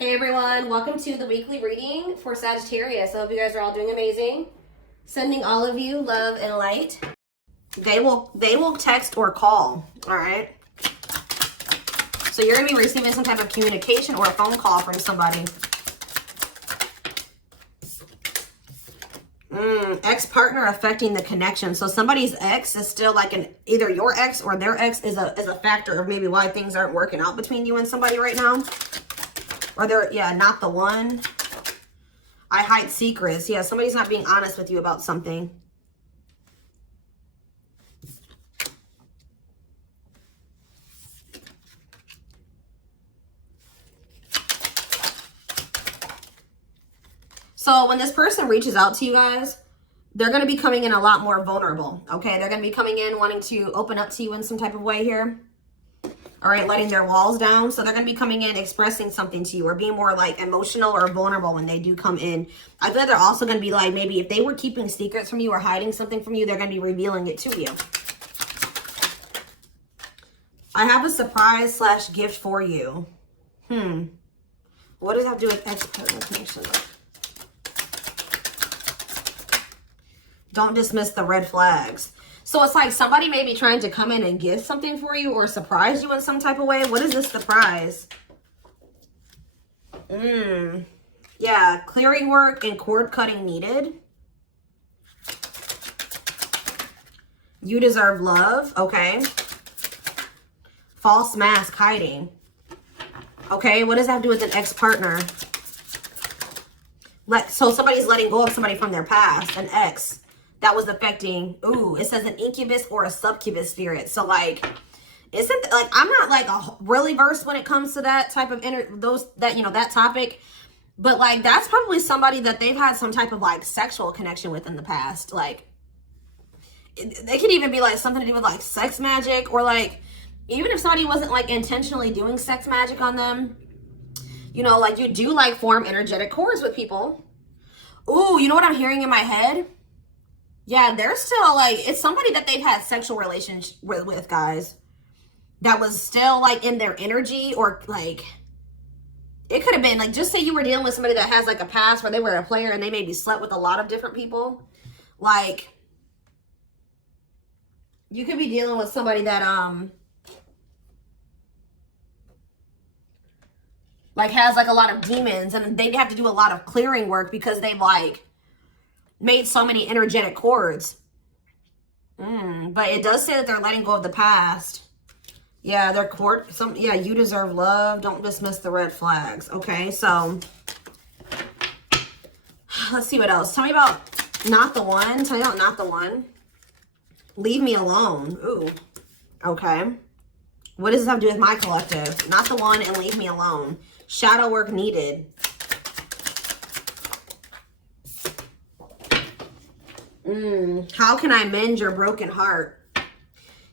Hey everyone, welcome to the weekly reading for Sagittarius. I hope you guys are all doing amazing. Sending all of you love and light. They will text or call, all right? So you're going to be receiving some type of communication or a phone call from somebody. Ex-partner affecting the connection. So somebody's ex is still like either your ex or their ex is a factor of maybe why things aren't working out between you and somebody right now. Or they're, yeah, not the one. I hide secrets. Yeah, somebody's not being honest with you about something. So when this person reaches out to you guys, they're going to be coming in a lot more vulnerable, okay? They're going to be coming in wanting to open up to you in some type of way here. All right, letting their walls down. So they're going to be coming in, expressing something to you or being more like emotional or vulnerable when they do come in. I feel like they're also going to be like, maybe if they were keeping secrets from you or hiding something from you, they're going to be revealing it to you. I have a surprise / gift for you. What does that have to do with ex-partner connection? Don't dismiss the red flags. So it's like somebody may be trying to come in and give something for you or surprise you in some type of way. What is this surprise? Yeah, clearing work and cord cutting needed. You deserve love. Okay. False mask hiding. Okay, what does that have to do with an ex-partner? So somebody's letting go of somebody from their past, an ex. That was affecting, it says an incubus or a succubus spirit. So like, isn't like, I'm not like really versed when it comes to that type of that topic, but like, that's probably somebody that they've had some type of like sexual connection with in the past. Like, they could even be like something to do with like sex magic, or like, even if somebody wasn't like intentionally doing sex magic on them, like you do like form energetic cords with people. Ooh, you know what I'm hearing in my head? Yeah, they're still like, it's somebody that they've had sexual relations with, guys. That was still like in their energy, or like, it could have been like, just say you were dealing with somebody that has like a past where they were a player and they maybe slept with a lot of different people. Like, you could be dealing with somebody that, like has like a lot of demons, and they have to do a lot of clearing work because they've like made so many energetic cords. But it does say that they're letting go of the past. Yeah, their you deserve love. Don't dismiss the red flags. Okay, so let's see what else. Tell me about not the one. Tell me about not the one. Leave me alone. Ooh, okay. What does this have to do with my collective? Not the one and leave me alone. Shadow work needed. How can I mend your broken heart?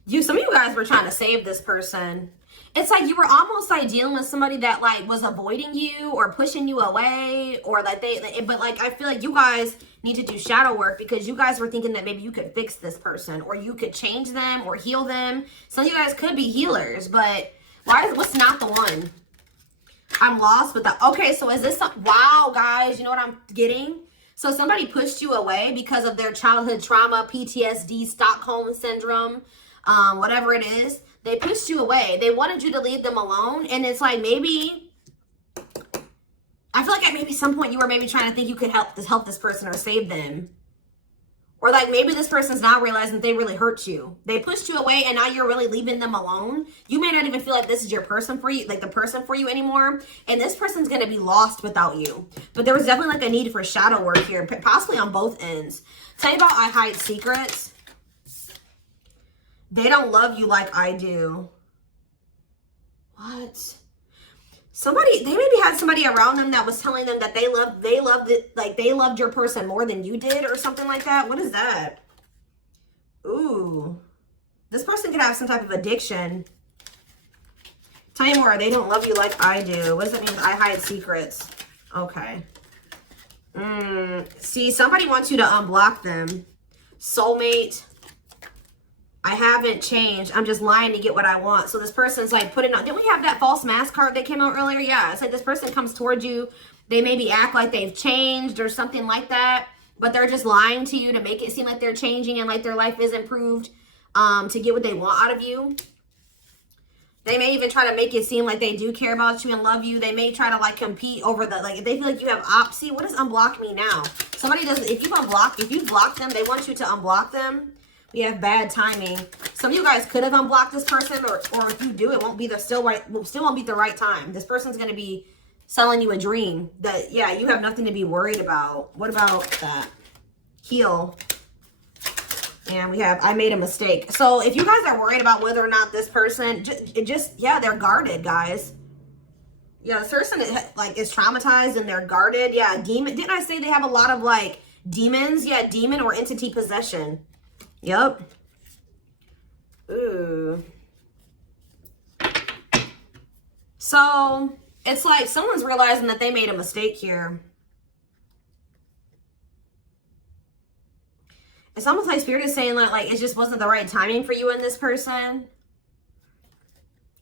Some of you guys were trying to save this person. It's like you were almost like dealing with somebody that like was avoiding you or pushing you away, or like but like I feel like you guys need to do shadow work because you guys were thinking that maybe you could fix this person or you could change them or heal them. Some of you guys could be healers, but what's not the one? I'm lost with that. Okay, so is this wow, guys, you know what I'm getting? So somebody pushed you away because of their childhood trauma, PTSD, Stockholm syndrome, whatever it is. They pushed you away. They wanted you to leave them alone. And it's like, maybe, I feel like at maybe some point you were maybe trying to think you could help this person or save them. Or like maybe this person's now realizing that they really hurt you. They pushed you away and now you're really leaving them alone. You may not even feel like this is your person for you, like the person for you anymore. And this person's going to be lost without you. But there was definitely like a need for shadow work here, possibly on both ends. Tell you about I hide secrets. They don't love you like I do. What? They maybe had somebody around them that was telling them that they loved your person more than you did or something like that. What is that? Ooh. This person could have some type of addiction. Tell me more. They don't love you like I do. What does that mean? I hide secrets. Okay. See, somebody wants you to unblock them. Soulmate. I haven't changed. I'm just lying to get what I want. So this person's like putting on, didn't we have that false mask card that came out earlier? Yeah, it's like this person comes towards you. They maybe act like they've changed or something like that, but they're just lying to you to make it seem like they're changing and like their life is improved, to get what they want out of you. They may even try to make it seem like they do care about you and love you. They may try to like compete over the, like if they feel like you have opposite. What does unblock me now? Somebody does, if you block them, they want you to unblock them. We have bad timing. Some of you guys could have unblocked this person, or if you do, it won't be the still won't be the right time. This person's gonna be selling you a dream that, yeah, you have nothing to be worried about. What about that? Heal. And we have, I made a mistake. So if you guys are worried about whether or not this person, yeah, they're guarded, guys. Yeah, this person is traumatized and they're guarded. Yeah, demon. Didn't I say they have a lot of like demons? Yeah, demon or entity possession. Yep. Ooh. So it's like someone's realizing that they made a mistake here. It's almost like Spirit is saying like it just wasn't the right timing for you and this person.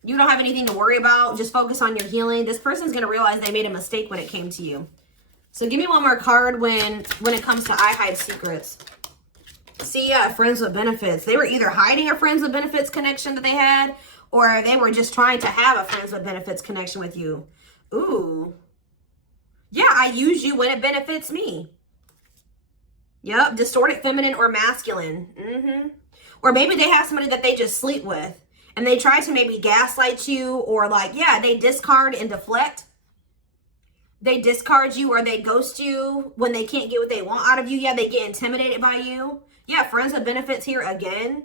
You don't have anything to worry about. Just focus on your healing. This person's going to realize they made a mistake when it came to you. So give me one more card when it comes to I hide secrets. See, yeah, friends with benefits. They were either hiding a friends with benefits connection that they had, or they were just trying to have a friends with benefits connection with you. Ooh. Yeah, I use you when it benefits me. Yep, distorted feminine or masculine. Or maybe they have somebody that they just sleep with, and they try to maybe gaslight you, or like, yeah, they discard and deflect. They discard you or they ghost you when they can't get what they want out of you. Yeah, they get intimidated by you. Yeah, friends with benefits here again.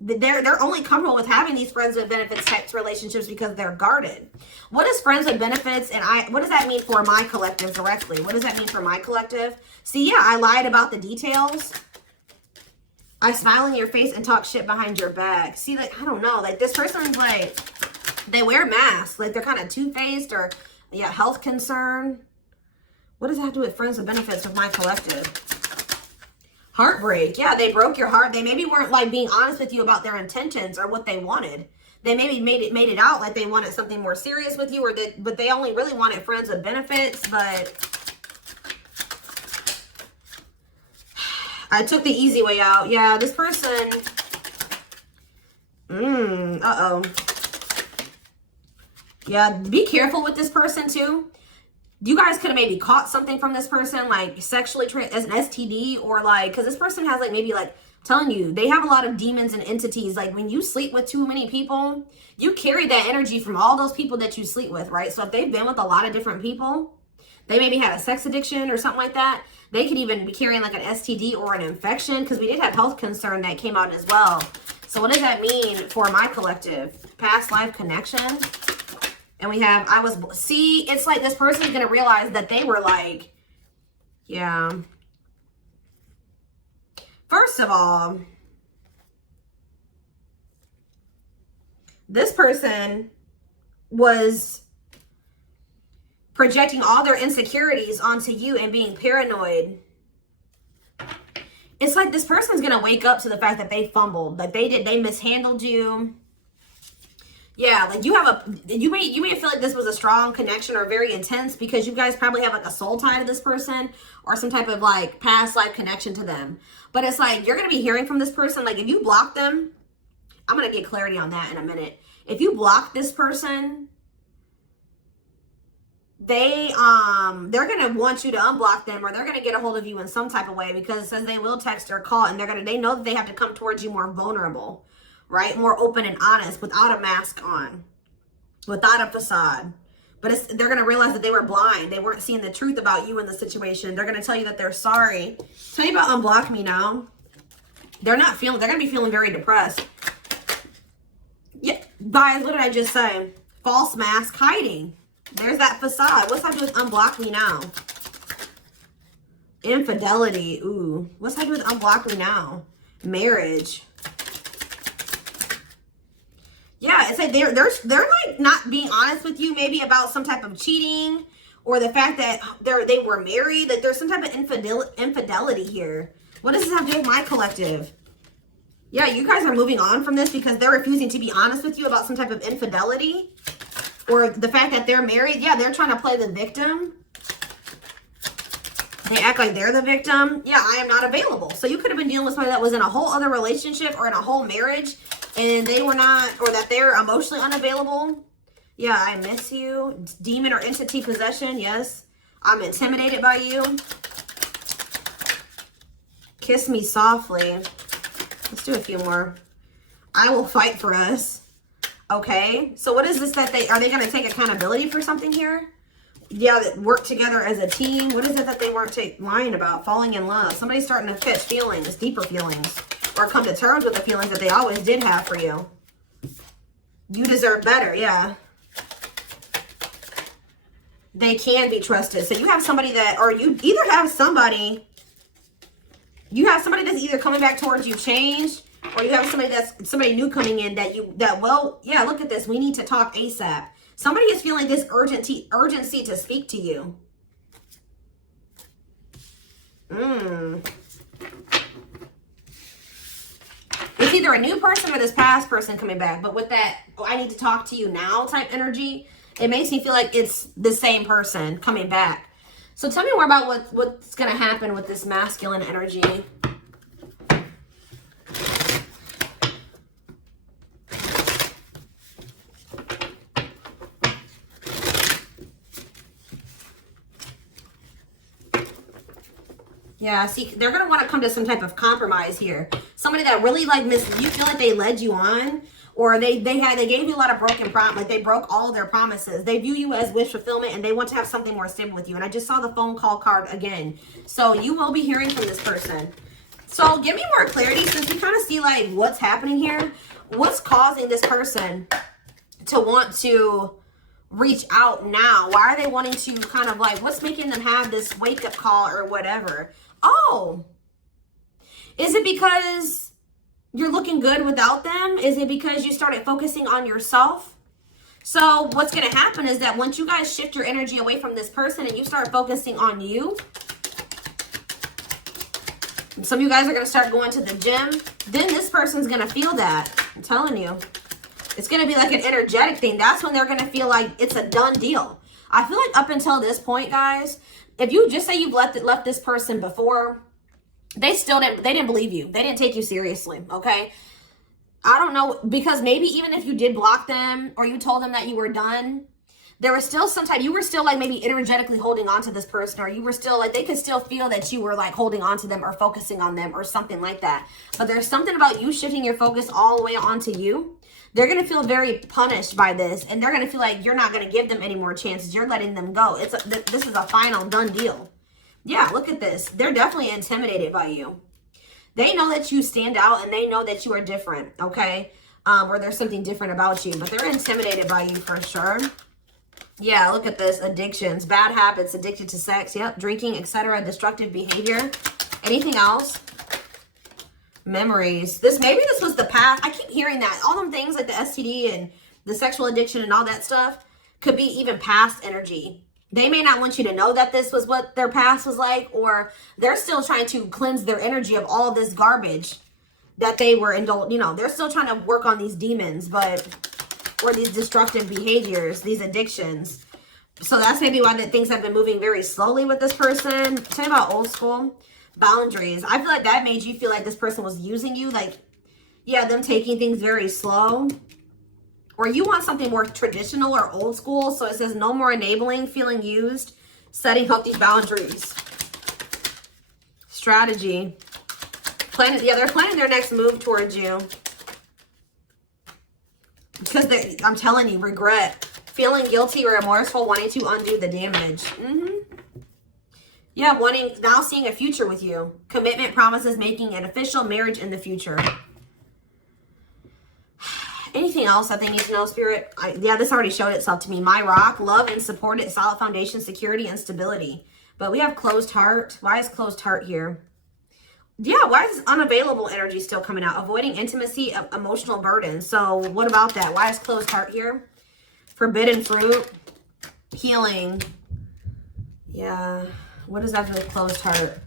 They're only comfortable with having these friends with benefits types relationships because they're guarded. What is friends with benefits, and what does that mean for my collective directly? What does that mean for my collective? See, yeah, I lied about the details. I smile in your face and talk shit behind your back. See, like, I don't know, like this person's like, they wear masks, like they're kind of two-faced, or yeah, health concern. What does that have to do with friends with benefits with my collective? Heartbreak. Yeah, they broke your heart. They maybe weren't like being honest with you about their intentions or what they wanted. They maybe made it out like they wanted something more serious with you, or but they only really wanted friends with benefits. But I took the easy way out. Yeah, this person. Uh-oh. Yeah, be careful with this person too. You guys could have maybe caught something from this person, like sexually as an STD, or like, because this person has like maybe like telling you they have a lot of demons and entities. Like when you sleep with too many people, you carry that energy from all those people that you sleep with, right? So if they've been with a lot of different people, they maybe had a sex addiction or something like that. They could even be carrying like an STD or an infection, because we did have health concern that came out as well. So what does that mean for my collective? Past life connection. And we have, see, it's like this person's going to realize that they were like, yeah. First of all, this person was projecting all their insecurities onto you and being paranoid. It's like this person's going to wake up to the fact that they fumbled, like they mishandled you. Yeah, like you may feel like this was a strong connection or very intense because you guys probably have like a soul tie to this person or some type of like past life connection to them. But it's like you're going to be hearing from this person. Like if you block them, I'm going to get clarity on that in a minute. If you block this person, they're going to want you to unblock them, or they're going to get a hold of you in some type of way, because it says they will text or call, and they know that they have to come towards you more vulnerable. Right? More open and honest, without a mask on, without a facade. But they're going to realize that they were blind. They weren't seeing the truth about you in the situation. They're going to tell you that they're sorry. Tell you about unblock me now. They're going to be feeling very depressed. Yeah, guys, what did I just say? False mask hiding. There's that facade. What's that do with unblock me now? Infidelity. Ooh. What's that do with unblock me now? Marriage. Yeah, it's like they're like not being honest with you, maybe about some type of cheating, or the fact that they were married. Like there's some type of infidelity here. What does this have to do with my collective? Yeah, you guys are moving on from this because they're refusing to be honest with you about some type of infidelity or the fact that they're married. Yeah, they're trying to play the victim. They act like they're the victim. Yeah, I am not available. So you could have been dealing with somebody that was in a whole other relationship or in a whole marriage and they were not, or that they're emotionally unavailable. Yeah, I miss you. Demon or entity possession. Yes, I'm intimidated by you. Kiss me softly. Let's do a few more. I will fight for us. Okay. So what is this that are they going to take accountability for something here? Yeah, that work together as a team. What is it that they weren't lying about? Falling in love. Somebody's starting to catch feelings, deeper feelings. Or come to terms with the feelings that they always did have for you. You deserve better. Yeah. They can be trusted. So you have somebody that, or you either have somebody... You have somebody that's either coming back towards you changed, or you have somebody new coming in well, yeah, look at this. We need to talk ASAP. Somebody is feeling this urgency to speak to you. It's either a new person or this past person coming back. But with that, oh, I need to talk to you now type energy, it makes me feel like it's the same person coming back. So tell me more about what's going to happen with this masculine energy. Yeah, see, they're going to want to come to some type of compromise here. Somebody that really you feel like they led you on, or they gave you a lot of broken promises, like they broke all of their promises. They view you as wish fulfillment and they want to have something more stable with you. And I just saw the phone call card again. So you will be hearing from this person. So give me more clarity since we kind of see like what's happening here. What's causing this person to want to reach out now? Why are they wanting to kind of like, what's making them have this wake up call or whatever? Oh, is it because you're looking good without them? Is it because you started focusing on yourself? So what's going to happen is that once you guys shift your energy away from this person and you start focusing on you, and some of you guys are going to start going to the gym, then this person's going to feel that. I'm telling you. It's going to be like an energetic thing. That's when they're going to feel like it's a done deal. I feel like up until this point, guys, if you just say you've left this person before, they didn't believe you. They didn't take you seriously, okay? I don't know, because maybe even if you did block them or you told them that you were done, there was still you were still like maybe energetically holding on to this person, or you were still like, they could still feel that you were like holding on to them or focusing on them or something like that. But there's something about you shifting your focus all the way onto you. They're going to feel very punished by this, and they're going to feel like you're not going to give them any more chances. You're letting them go. This is a final done deal. Yeah, look at this. They're definitely intimidated by you. They know that you stand out, and they know that you are different, okay? Or there's something different about you, but they're intimidated by you for sure. Yeah, look at this. Addictions, bad habits, addicted to sex, yep, drinking, etc., destructive behavior. Anything else? Memories. Maybe this was the past. I keep hearing that. All them things like the STD and the sexual addiction and all that stuff could be even past energy. They may not want you to know that this was what their past was like, or they're still trying to cleanse their energy of all this garbage that they were indulged. You know, they're still trying to work on these demons, or these destructive behaviors, these addictions. So that's maybe why things have been moving very slowly with this person. Tell me about old school. Boundaries. I feel like that made you feel like this person was using you. Like, yeah, them taking things very slow. Or you want something more traditional or old school. So it says no more enabling, feeling used, setting healthy boundaries. Strategy. They're planning their next move towards you. Because I'm telling you, regret. Feeling guilty or remorseful, wanting to undo the damage. Yeah, now seeing a future with you. Commitment, promises, making an official marriage in the future. Anything else that they need to know, Spirit? Yeah, this already showed itself to me. My rock, love and supported, solid foundation, security, and stability. But we have closed heart. Why is closed heart here? Yeah, why is this unavailable energy still coming out? Avoiding intimacy, emotional burden. So what about that? Why is closed heart here? Forbidden fruit, healing. Yeah. What does that do with closed heart?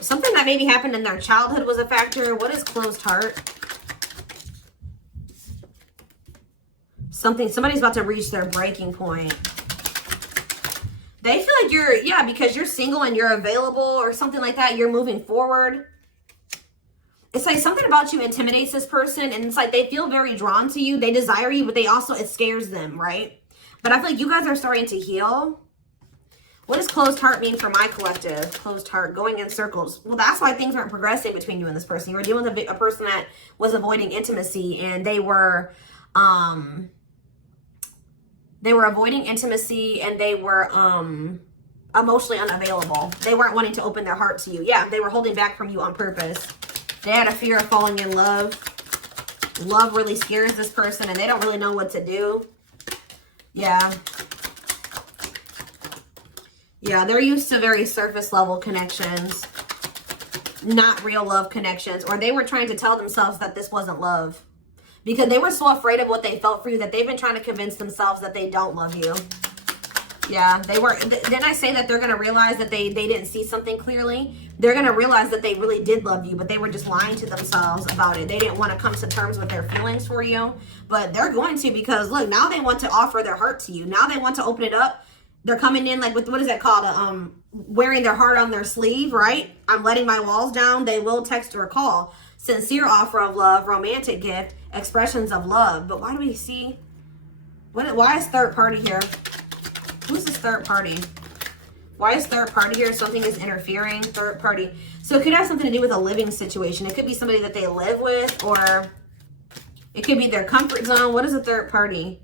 Something that maybe happened in their childhood was a factor. What is closed heart? Somebody's about to reach their breaking point. They feel like you're, yeah, because you're single and you're available or something like that. You're moving forward. It's like something about you intimidates this person. And it's like they feel very drawn to you. They desire you, but they also, it scares them, right? But I feel like you guys are starting to heal. What does closed heart mean for my collective? Closed heart, going in circles. Well, that's why things aren't progressing between you and this person. You were dealing with a person that was avoiding intimacy, and they were avoiding intimacy, and they were emotionally unavailable. They weren't wanting to open their heart to you. Yeah, they were holding back from you on purpose. They had a fear of falling in love. Love really scares this person, and they don't really know what to do. Yeah. Yeah, they're used to very surface level connections, not real love connections. Or they were trying to tell themselves that this wasn't love because they were so afraid of what they felt for you that they've been trying to convince themselves that they don't love you. Yeah, they were. Didn't I say that they're going to realize that they didn't see something clearly? They're going to realize that they really did love you, but they were just lying to themselves about it. They didn't want to come to terms with their feelings for you, but they're going to, because look, now they want to offer their heart to you. Now they want to open it up. They're coming in like with, what is that called? Wearing their heart on their sleeve, right? I'm letting my walls down. They will text or call. Sincere offer of love, romantic gift, expressions of love. But why do we see? Why is third party here? Who's this third party? Why is third party here? Something is interfering. Third party. So it could have something to do with a living situation. It could be somebody that they live with, or it could be their comfort zone. What is a third party?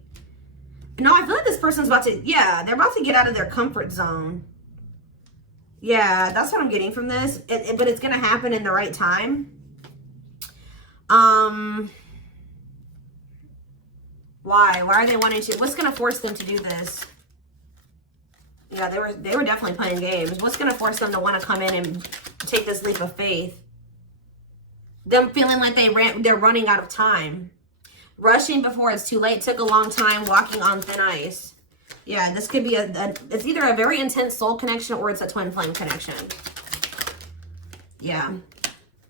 No, I feel like this person's about to, yeah, they're about to get out of their comfort zone. Yeah, that's what I'm getting from this. But it's going to happen in the right time. Why? Why are they wanting to? What's going to force them to do this? Yeah, they were definitely playing games. What's going to force them to want to come in and take this leap of faith? Them feeling like they're running out of time. Rushing before it's too late, took a long time, walking on thin ice. Yeah, this could be it's either a very intense soul connection or it's a twin flame connection. Yeah.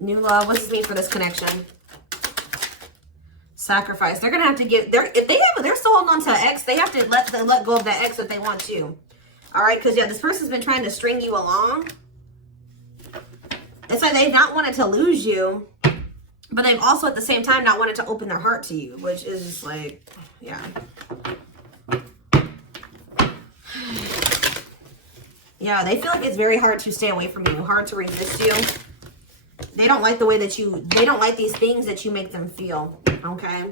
New love. What does this mean for this connection? Sacrifice. They're gonna have to give, if they're still holding on to an ex, they have to let go of that ex if they want to. All right, because yeah, this person's been trying to string you along. It's like they've not wanted to lose you, but they've also at the same time not wanted to open their heart to you, which is just like, yeah. Yeah, they feel like it's very hard to stay away from you, hard to resist you. They don't like the way that they don't like these things that you make them feel, okay?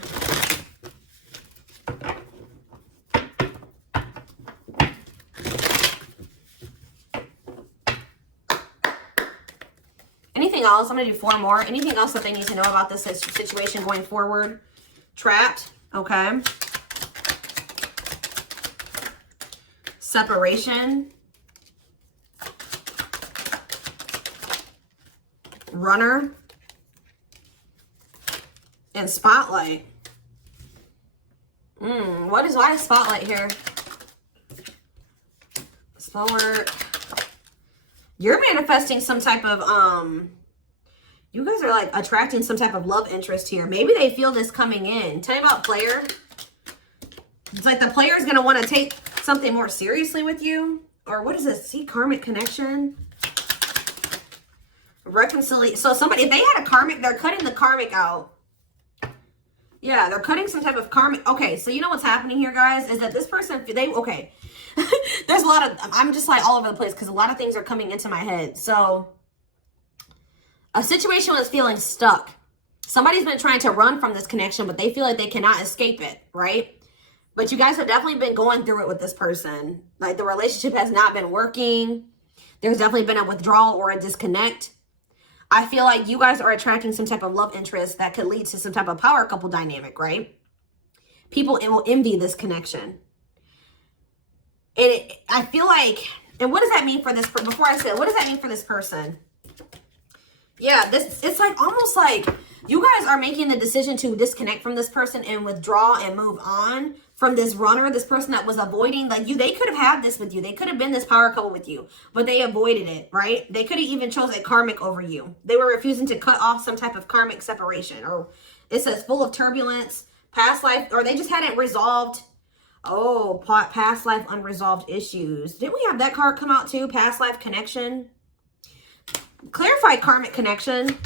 Anything else? I'm going to do 4 more. Anything else that they need to know about this situation going forward? Trapped. Okay. Separation. Runner. And spotlight. Why is spotlight here? Slow work. You're manifesting some type of, you guys are like attracting some type of love interest here. Maybe they feel this coming in. Tell me about player. It's like the player is going to want to take something more seriously with you. Or what is this? See, karmic connection. Reconciliation. So somebody, if they had a karmic, they're cutting the karmic out. Yeah, they're cutting some type of karmic. Okay, so you know what's happening here, guys, is that this person, okay. There's a lot of, I'm just like all over the place because a lot of things are coming into my head. So a situation was feeling stuck. Somebody's been trying to run from this connection, but they feel like they cannot escape it, right? But you guys have definitely been going through it with this person. Like the relationship has not been working. There's definitely been a withdrawal or a disconnect. I feel like you guys are attracting some type of love interest that could lead to some type of power couple dynamic, right? People will envy this connection. And I feel like, and what does that mean for this, before I say, what does that mean for this person? Yeah, it's like almost like you guys are making the decision to disconnect from this person and withdraw and move on from this runner, this person that was avoiding, like you, they could have had this with you. They could have been this power couple with you, but they avoided it, right? They could have even chose a karmic over you. They were refusing to cut off some type of karmic separation, or it says full of turbulence, past life, or they just hadn't resolved. Oh, past life unresolved issues. Didn't we have that card come out too? Past life connection. Clarify karmic connection.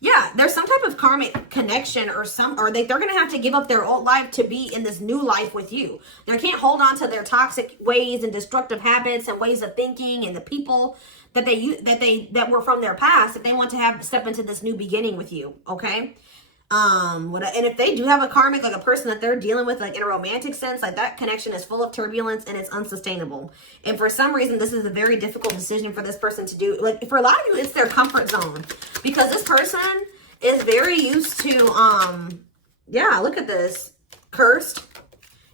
Yeah, there's some type of karmic connection or they're going to have to give up their old life to be in this new life with you. They can't hold on to their toxic ways and destructive habits and ways of thinking and the people that that were from their past, if they want to step into this new beginning with you, okay? And if they do have a karmic, like a person that they're dealing with, like in a romantic sense, like that connection is full of turbulence and it's unsustainable. And for some reason, this is a very difficult decision for this person to do. Like for a lot of you, it's their comfort zone, because this person is very used to, yeah, look at this, cursed.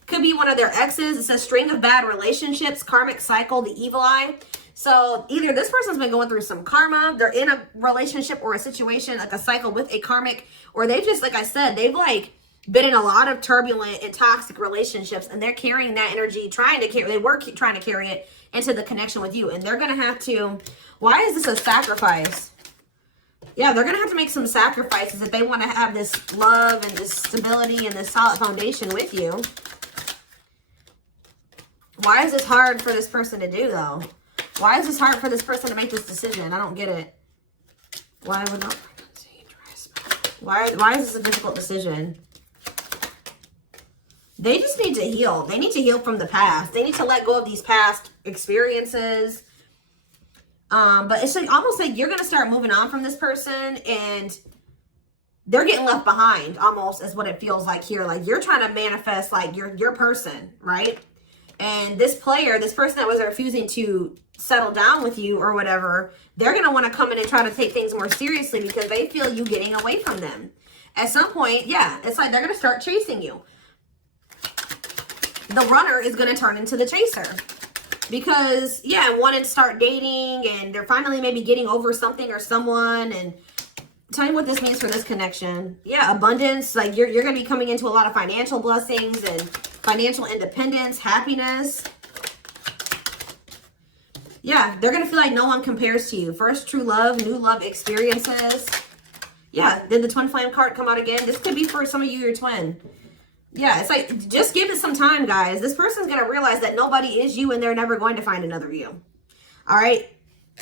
Could be one of their exes. It says string of bad relationships, karmic cycle, the evil eye. So either this person's been going through some karma, they're in a relationship or a situation, like a cycle with a karmic, or they've just, like I said, they've like been in a lot of turbulent and toxic relationships, and they're carrying that energy, trying to carry it into the connection with you. And they're going to have to, why is this a sacrifice? Yeah, they're going to have to make some sacrifices if they want to have this love and this stability and this solid foundation with you. Why is this hard for this person to do though? Why is this hard for this person to make this decision? I don't get it. Why would not frequency dress? Why is this a difficult decision? They just need to heal. They need to heal from the past. They need to let go of these past experiences. But it's like almost like you're gonna start moving on from this person, and they're getting left behind, almost is what it feels like here. Like you're trying to manifest like your person, right? And this player, this person that was refusing to settle down with you or whatever, they're going to want to come in and try to take things more seriously because they feel you getting away from them. At some point, yeah, it's like they're going to start chasing you. The runner is going to turn into the chaser because, yeah, wanting to start dating, and they're finally maybe getting over something or someone. And tell me what this means for this connection. Yeah, abundance. Like you're going to be coming into a lot of financial blessings and financial independence, happiness. Yeah, they're going to feel like no one compares to you. First true love, new love experiences. Yeah, did the twin flame card come out again? This could be for some of you, your twin. Yeah, it's like, just give it some time, guys. This person's going to realize that nobody is you and they're never going to find another you. All right?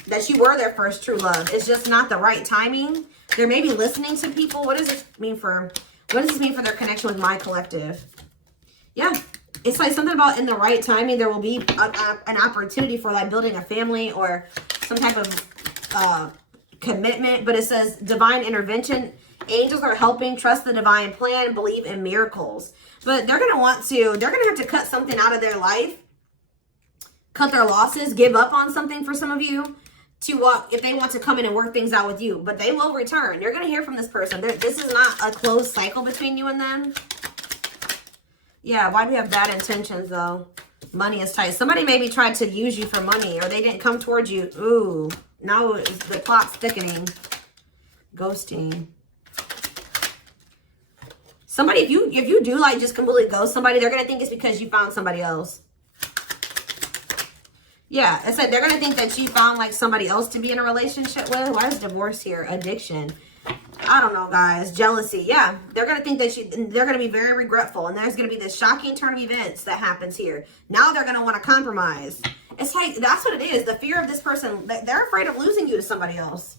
That you were their first true love. It's just not the right timing. They're maybe listening to people. What does this mean for their connection with my collective? Yeah, it's like something about in the right timing, there will be an opportunity for like building a family or some type of commitment. But it says divine intervention. Angels are helping, trust the divine plan, believe in miracles. But they're going to have to cut something out of their life, cut their losses, give up on something for some of you if they want to come in and work things out with you. But they will return. You're going to hear from this person. This is not a closed cycle between you and them. Yeah, why do we have bad intentions though? Money is tight. Somebody maybe tried to use you for money, or they didn't come towards you. Ooh, now the plot's thickening. Ghosting. Somebody, if you do like just completely ghost somebody, they're going to think it's because you found somebody else. Yeah, it's like they're going to think that you found like somebody else to be in a relationship with. Why is divorce here? Addiction. I don't know, guys. Jealousy. Yeah, they're going to think that they're going to be very regretful. And there's going to be this shocking turn of events that happens here. Now they're going to want to compromise. It's like, that's what it is. The fear of this person, they're afraid of losing you to somebody else.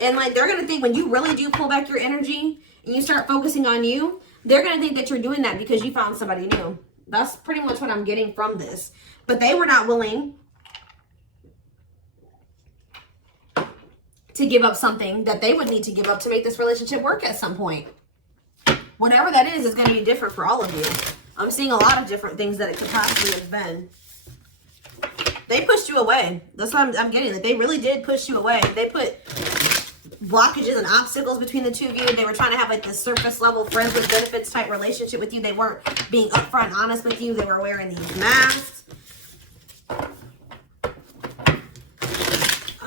And like, they're going to think when you really do pull back your energy and you start focusing on you, they're going to think that you're doing that because you found somebody new. That's pretty much what I'm getting from this. But they were not willing to give up something that they would need to give up to make this relationship work at some point. Whatever that is going to be different for all of you. I'm seeing a lot of different things that it could possibly have been. They pushed you away. That's what I'm getting. Like, they really did push you away. They put blockages and obstacles between the two of you. They were trying to have like this surface level friends with benefits type relationship with you. They weren't being upfront and honest with you. They were wearing these masks.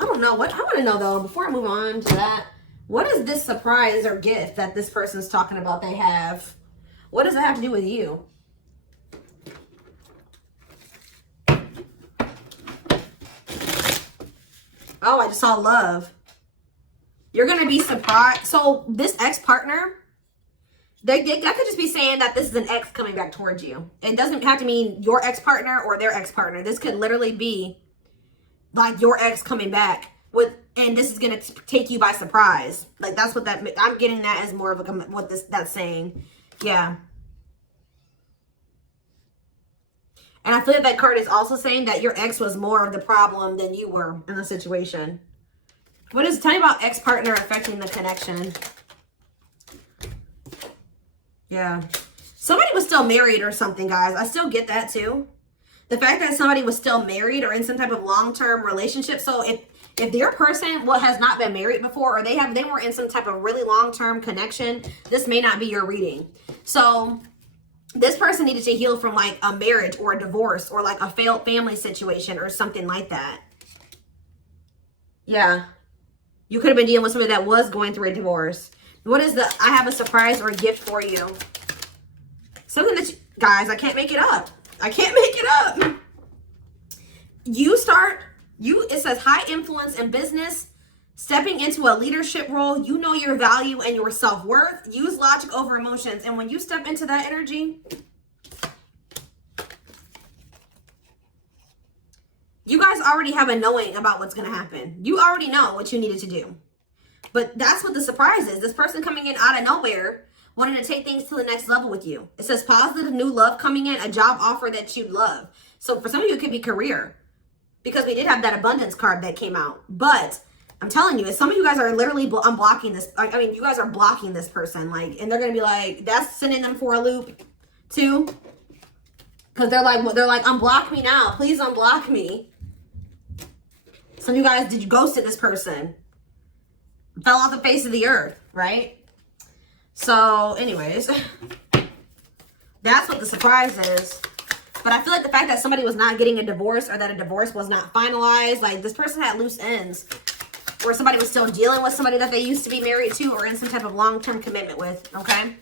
I don't know what I want to know though, before I move on to that, what is this surprise or gift that this person's talking about they have? What does that have to do with you? Oh, I just saw love. You're going to be surprised. So this ex-partner, that could just be saying that this is an ex coming back towards you. It doesn't have to mean your ex-partner or their ex-partner. This could literally be like your ex coming back with, and this is going to take you by surprise. Like that's what that, I'm getting that as more of a, what that's saying. Yeah. And I feel like that card is also saying that your ex was more of the problem than you were in the situation. What is, tell me about ex-partner affecting the connection. Yeah. Somebody was still married or something, guys. I still get that too. The fact that somebody was still married or in some type of long-term relationship. So if their person has not been married before, or they were in some type of really long-term connection, this may not be your reading. So this person needed to heal from like a marriage or a divorce or like a failed family situation or something like that. Yeah. You could have been dealing with somebody that was going through a divorce. What is the, I have a surprise or a gift for you. Something that, guys, I can't make it up. I can't make it up. It says high influence in business, stepping into a leadership role. You know your value and your self-worth. Use logic over emotions. And when you step into that energy, you guys already have a knowing about what's going to happen. You already know what you needed to do. But that's what the surprise is. This person coming in out of nowhere, wanting to take things to the next level with you. It says positive new love coming in, a job offer that you love. So for some of you, it could be career. Because we did have that abundance card that came out. But I'm telling you, some of you guys are literally unblocking this. I mean, you guys are blocking this person. Like, and they're going to be like, that's sending them for a loop too. Because they're like, unblock me now. Please unblock me. Some of you guys, did you ghosted this person? Fell off the face of the earth, right? So, anyways, that's what the surprise is. But I feel like the fact that somebody was not getting a divorce or that a divorce was not finalized, like this person had loose ends. Or somebody was still dealing with somebody that they used to be married to or in some type of long-term commitment with, okay?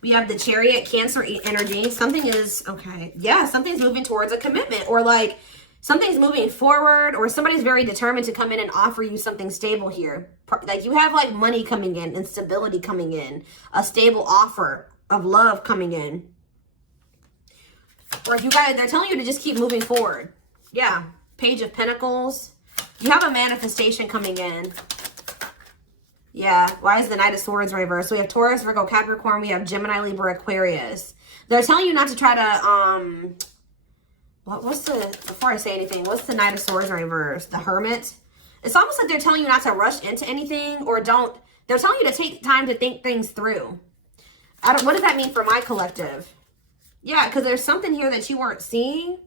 We have the Chariot, Cancer energy. Something is, okay, yeah, something's moving towards a commitment or like something's moving forward or somebody's very determined to come in and offer you something stable here. Like you have like money coming in and stability coming in, a stable offer of love coming in. Or if you guys, they're telling you to just keep moving forward. Yeah, Page of Pentacles. You have a manifestation coming in. Yeah, why is the Knight of Swords reversed? So we have Taurus, Virgo, Capricorn. We have Gemini, Libra, Aquarius. They're telling you not to try to, before I say anything, what's the Knight of Swords reversed? The Hermit. It's almost like they're telling you not to rush into anything or they're telling you to take time to think things through. What does that mean for my collective? Yeah, because there's something here that you weren't seeing.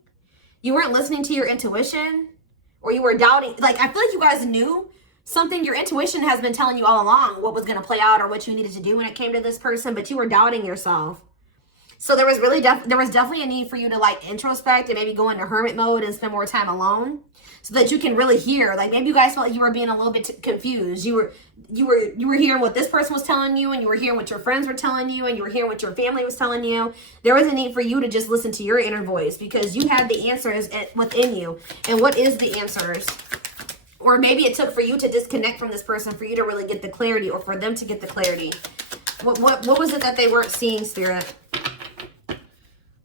You weren't listening to your intuition. Or you were doubting. Like, I feel like you guys knew something. Your intuition has been telling you all along what was going to play out or what you needed to do when it came to this person. But you were doubting yourself. So there was really there was definitely a need for you to like introspect and maybe go into hermit mode and spend more time alone. So that you can really hear. Like maybe you guys felt like you were being a little bit confused. You were hearing what this person was telling you, and you were hearing what your friends were telling you, and you were hearing what your family was telling you. There was a need for you to just listen to your inner voice because you had the answers within you. And what is the answers? Or maybe it took for you to disconnect from this person for you to really get the clarity, or for them to get the clarity. What was it that they weren't seeing, Spirit?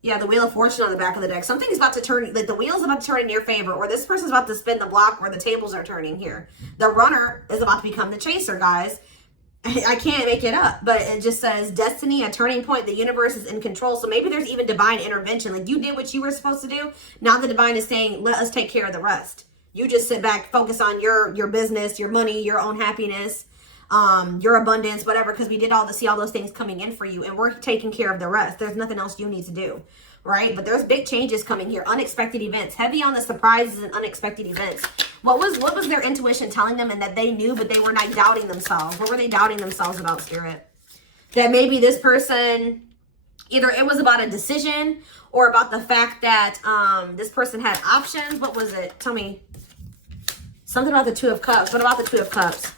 Yeah, the Wheel of Fortune on the back of the deck. Something's about to turn, like the wheel's about to turn in your favor, or this person's about to spin the block where the tables are turning here. The runner is about to become the chaser, guys. I can't make it up, but it just says destiny, a turning point. The universe is in control. So maybe there's even divine intervention. Like you did what you were supposed to do. Now the divine is saying, let us take care of the rest. You just sit back, focus on your business, your money, your own happiness, your abundance, whatever, because we did see all those things coming in for you, and we're taking care of the rest. There's nothing else you need to do, right? But there's big changes coming here, unexpected events, heavy on the surprises and unexpected events. What was their intuition telling them, and that they knew, but they were not doubting themselves? What were they doubting themselves about, Spirit? That maybe this person, either it was about a decision or about the fact that this person had options. What was it? Tell me. Something about the Two of Cups. What about the Two of Cups?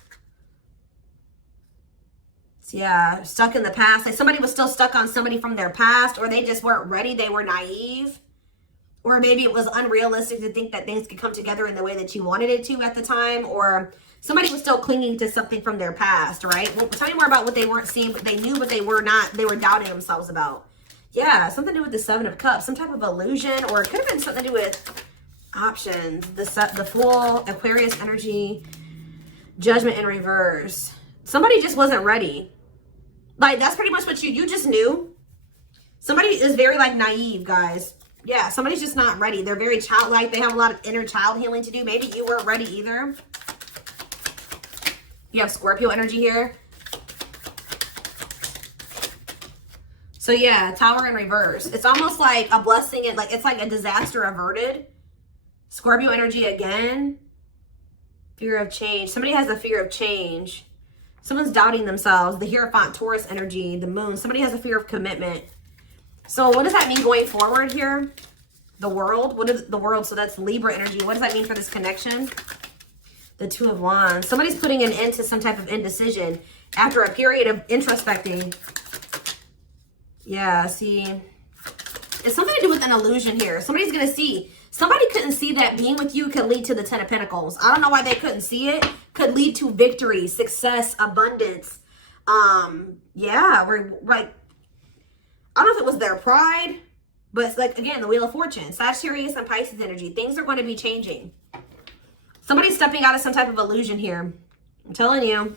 Yeah, stuck in the past. Like somebody was still stuck on somebody from their past, or they just weren't ready. They were naive. Or maybe it was unrealistic to think that things could come together in the way that you wanted it to at the time. Or somebody was still clinging to something from their past, right? Well, tell me more about what they weren't seeing, but they knew, but they were not. They were doubting themselves about. Yeah, something to do with the Seven of Cups. Some type of illusion, or it could have been something to do with options. The Fool, Aquarius energy, Judgment in reverse. Somebody just wasn't ready. Like, that's pretty much what you just knew. Somebody is very, like, naive, guys. Yeah, somebody's just not ready. They're very childlike. They have a lot of inner child healing to do. Maybe you weren't ready either. You have Scorpio energy here. So, yeah, Tower in reverse. It's almost like a blessing. It's like a disaster averted. Scorpio energy again. Fear of change. Somebody has a fear of change. Someone's doubting themselves. The Hierophant, Taurus energy, the moon. Somebody has a fear of commitment. So what does that mean going forward here? The world. What is the world? So that's Libra energy. What does that mean for this connection? The Two of Wands. Somebody's putting an end to some type of indecision after a period of introspecting. Yeah, see. It's something to do with an illusion here. Somebody's going to see. Somebody couldn't see that being with you could lead to the Ten of Pentacles. I don't know why they couldn't see it. Could lead to victory, success, abundance. Yeah, we're like, I don't know if it was their pride, but it's like, again, the Wheel of Fortune. Sagittarius and Pisces energy. Things are going to be changing. Somebody's stepping out of some type of illusion here. I'm telling you.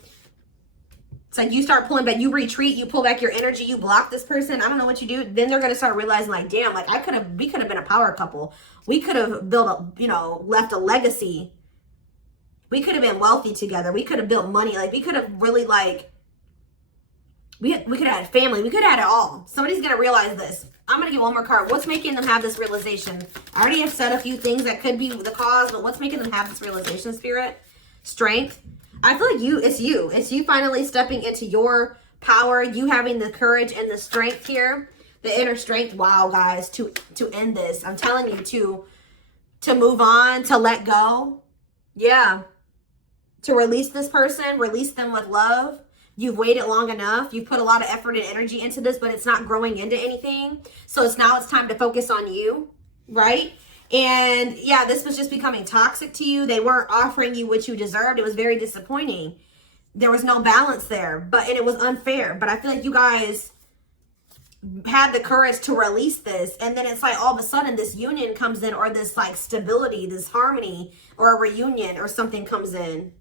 It's like you start pulling back. You retreat. You pull back your energy. You block this person. I don't know what you do. Then they're going to start realizing, like, damn, like, we could have been a power couple. We could have built left a legacy. We could have been wealthy together. We could have built money. Like, we could have really, like, we could have had family. We could have had it all. Somebody's going to realize this. I'm going to get one more card. What's making them have this realization? I already have said a few things that could be the cause, but what's making them have this realization, Spirit? Strength. I feel like it's you. It's you finally stepping into your power. You having the courage and the strength here. The inner strength. Wow, guys, to end this. I'm telling you, to move on, to let go. Yeah. To release this person, release them with love. You've waited long enough. You've put a lot of effort and energy into this, but it's not growing into anything. So it's time to focus on you, right? And yeah, this was just becoming toxic to you. They weren't offering you what you deserved. It was very disappointing. There was no balance there, and it was unfair. But I feel like you guys had the courage to release this, and then it's like all of a sudden this union comes in, or this like stability, this harmony, or a reunion or something comes in.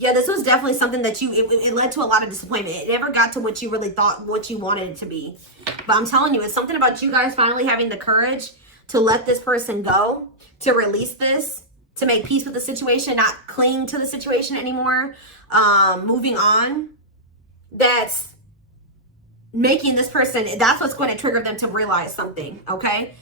Yeah, this was definitely something that it led to a lot of disappointment. It never got to what you really thought, what you wanted it to be. But I'm telling you, it's something about you guys finally having the courage to let this person go, to release this, to make peace with the situation, not cling to the situation anymore, moving on. That's making this person, that's what's going to trigger them to realize something, okay?